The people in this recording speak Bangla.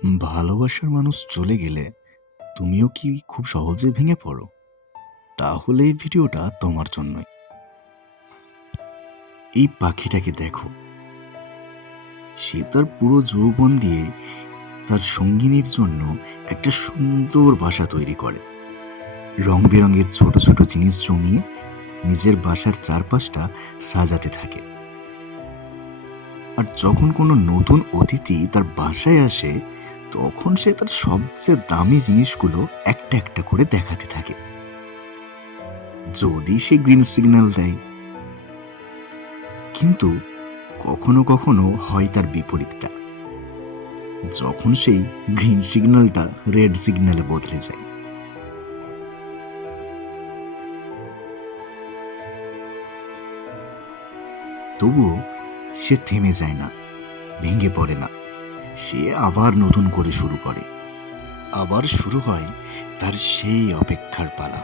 ভালোবাসার মানুষ চলে গেলে তুমিও কি খুব সহজে ভেঙে পড়ো? তাহলে এই ভিডিওটা তোমার জন্যই। এই পাখিটাকে দেখো, সে তার পুরো যৌবন দিয়ে তার সঙ্গিনীর জন্য একটা সুন্দর বাসা তৈরি করে। রং বেরঙের ছোট ছোট জিনিস জমিয়ে নিজের বাসার চারপাশটা সাজাতে থাকে। আর যখন কোনো নতুন অতিথি তার বাসায় আসে, তখন সে তার সবচেয়ে দামি জিনিসগুলো একটা একটা করে দেখাতে থাকে। যদি সে গ্রিন সিগন্যাল দেয়, কিন্তু কখনো কখনো হয় তার বিপরীতটা, যখন সেই গ্রিন সিগন্যালটা রেড সিগন্যালে বদলে যায়। তবুও সে থেমে যায় না, ভেঙে পড়ে না। সে আবার নতুন করে শুরু করে। আবার শুরু হয় তার সেই অপেক্ষার পালা।